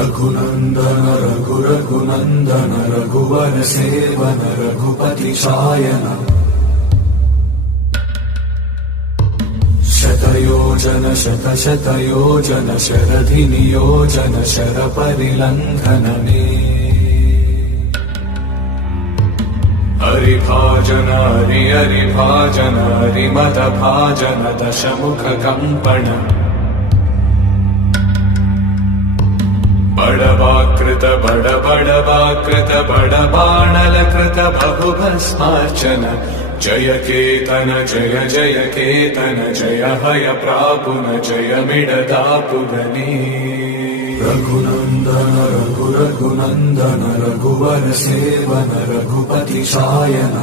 रघुनन्दन रघुनन्दन रघुवर seven Raghupati Shayan शतयोजन शतशतयोजन शरधि नियोजन शरपरिलङ्घनने हरिभाजन हरिभाजन हरिमदभाजन दशमुख कम्पण बड़वाकृत बड़वाकृत बड़बाणलकृत बहुभस्मार्चन जय केतन जय जय केतन जय हय प्रापुन जय मिडदापुगनी रघुनन्दन रघुनन्दन रघुवर सेवन रघुपति शायन